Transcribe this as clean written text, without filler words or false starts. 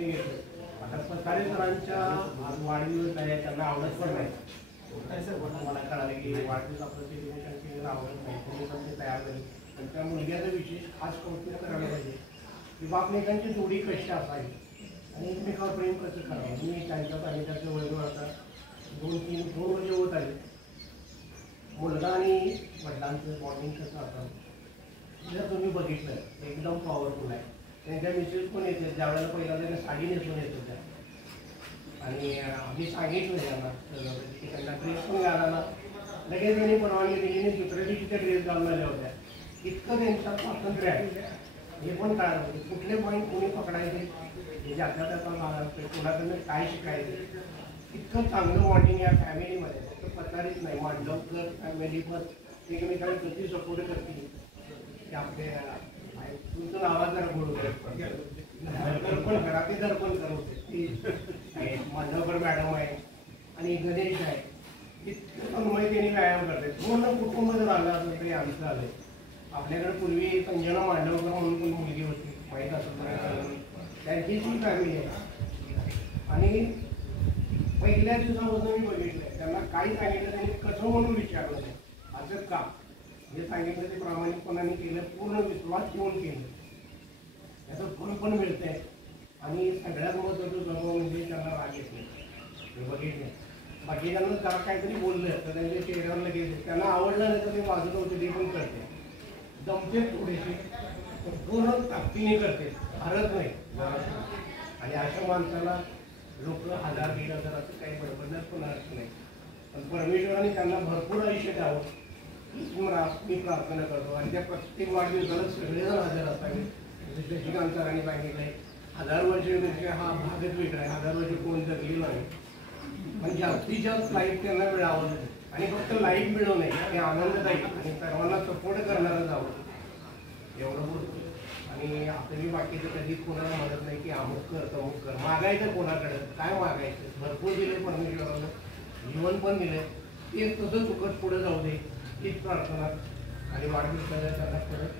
आता पतारे सरांच्या आज वाढदिवस आहे, त्यांना आवडत पण नाही. मला कळालं की वाढदिवस आपलं सेलिब्रेशन आवडत नाही, त्यांनी पण ते तयार झाले. पण त्या मुलग्याचा विशेष खास कौतुक करायला पाहिजे की बापलेकांची जोडी कशी असावी आणि एकमेकावर प्रेम कसं करावं. मी त्यांच्यात आणि त्याचं वैभव आता 2 वर्ष होत आले. मुलगा आणि वडिलांचं बॉन्डिंग कसं असावं जर तुम्ही बघितलं एकदम पॉवरफुल आहे. त्यांच्या मिसेस पण येते, ज्यावेळेला पहिला त्यांना साडी नेसून येत होत्या आणि आम्ही सांगितलं त्यांना की त्यांना ड्रेस पण घालायला लगेच त्यांनी परवानगी दिली नाही. दुसऱ्या दिवशी त्या ड्रेस घालून आल्या होत्या. इतकं त्यांच्यात स्वातंत्र्य आहे. हे पण काय कुठले पॉईंट कोणी पकडायचे हे ज्याच्या त्याचा कोणाकडनं काय शिकायचं. इतकं चांगलं बॉन्डिंग या फॅमिलीमध्ये फक्त पतारीच नाही, मांडवकर फॅमिली पण एकमेकांना किती सपोर्ट करतील की आपले तुमचं नावात जरा बोलू पण घरातील दर्पण करवते. मांडवकर मॅडम आहे आणि गणेश आहे. इतकं तन्मयतेने व्यायाम करते. पूर्ण कुटुंब जर आलं असेल तरी आमचं आलंय. आपल्याकडे पूर्वी संजना मांडवकर म्हणून पण मुलगी होती, माहीत असेल त्यांचीच ही फॅमिली आहे. आणि पहिल्या दिवसापासून मी बघितलंय त्यांना काही सांगितलं त्यांनी कसं म्हणून विचारलं नाही. असं का जे सांगितलं ते प्रामाणिकपणाने केलं, पूर्ण विश्वास ठेवून केलं. त्याचं फळ पण मिळतंय. आणि सगळ्यात महत्त्वाचं सर्व म्हणजे त्यांना राग येत नाही. बघितलं बाकीच्यांना जरा काहीतरी बोललं तर त्यांच्या चेहऱ्यावर लगेच त्यांना आवडलं नाही तर ते वाजत होते ते पण करते. जमते थोडेसे पूर्ण ताकदीने करते, हरत नाही. आणि अशा माणसाला लोक 1000 दिलं तर असं काही बडबडण्यात पण अर्थ नाही. पण परमेश्वराने त्यांना भरपूर आयुष्य द्यावं मी प्रार्थना करतो. आणि त्या प्रत्येक वाढदिवसाला सगळेजण हजर असावे. जसे शशिकांत सरांनी सांगितलंय 1000 वर्ष हा भागच वेगळा आहे. 1000 वर्ष कोण जगलेलं नाही. पण जास्तीत जास्त लाईफ त्यांना मिळावं आणि फक्त लाईफ मिळवू नये ते आनंददायी आणि सर्वांना सपोर्ट करणारं जावं एवढं बोलतो. आणि आपली बाकीचं कधी कोणाला म्हणत नाही की अमुक कर तमुक कर. मागायचं कोणाकडं काय मागायचं. भरपूर दिले परमेश्वरानं, जीवन पण दिलं. ते तसं चुकत पुढे जाऊ दे हीच प्रार्थना. आणि वाढदिवसाला त्यांना परत